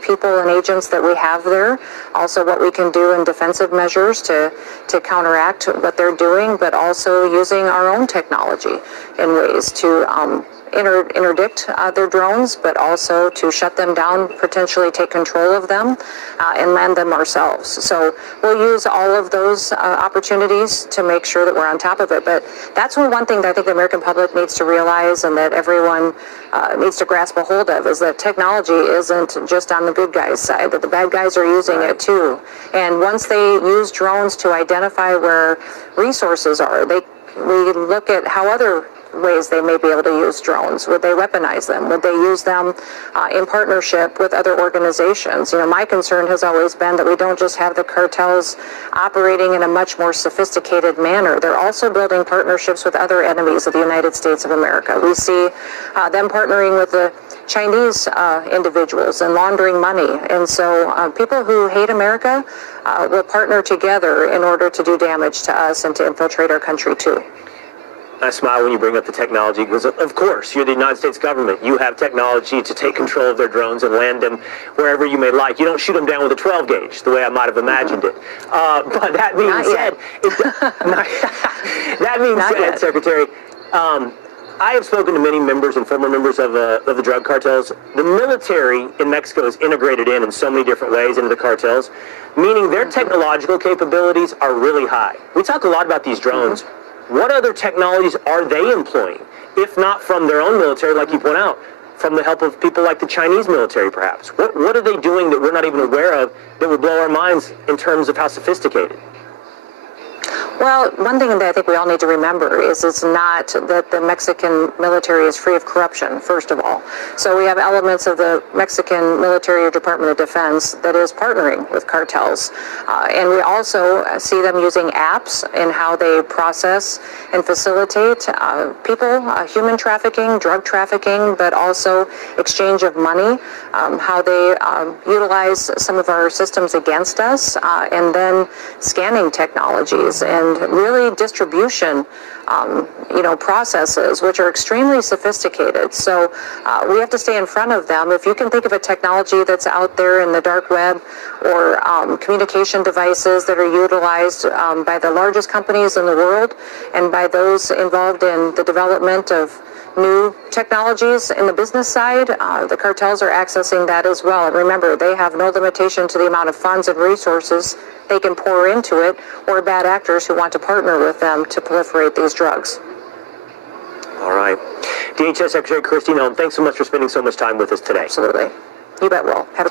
people and agents that we have there, also what we can do in defensive measures to counteract what they're doing, but also using our own technology in ways to interdict their drones, but also to shut them down, potentially take control of them, and land them ourselves. So we'll use all of those opportunities to make sure that we're on top of it. But that's one thing that I think the American public needs to realize, and that everyone needs to grasp a hold of, is that technology isn't just on the good guys' side, that the bad guys are using it too. And once they use drones to identify where resources are, we look at how other ways they may be able to use drones. Would they weaponize them? Would they use them in partnership with other organizations? My concern has always been that we don't just have the cartels operating in a much more sophisticated manner. They're also building partnerships with other enemies of the United States of America. We see them partnering with the Chinese individuals and laundering money. And so people who hate America will partner together in order to do damage to us and to infiltrate our country too. I smile when you bring up the technology because, of course, you're the United States government. You have technology to take control of their drones and land them wherever you may like. You don't shoot them down with a 12 gauge, the way I might have imagined it. But that being said, that being said, Secretary, I have spoken to many members and former members of the drug cartels. The military in Mexico is integrated in so many different ways into the cartels, meaning their technological capabilities are really high. We talk a lot about these drones. What other technologies are they employing, if not from their own military, like you point out, from the help of people like the Chinese military, perhaps? What are they doing that we're not even aware of that would blow our minds in terms of how sophisticated? Well, one thing that I think we all need to remember is it's not that the Mexican military is free of corruption, first of all. So we have elements of the Mexican military or Department of Defense that is partnering with cartels. And we also see them using apps in how they process and facilitate people, human trafficking, drug trafficking, but also exchange of money, how they utilize some of our systems against us, and then scanning technologies and really distribution processes, which are extremely sophisticated. So we have to stay in front of them. If you can think of a technology that's out there in the dark web, or communication devices that are utilized by the largest companies in the world and by those involved in the development of new technologies in the business side, the cartels are accessing that as well. And remember, they have no limitation to the amount of funds and resources they can pour into it, or bad actors who want to partner with them to proliferate these drugs. All right. DHS Secretary Kristi Noem, thanks so much for spending so much time with us today. Absolutely. You bet, Will. Have a great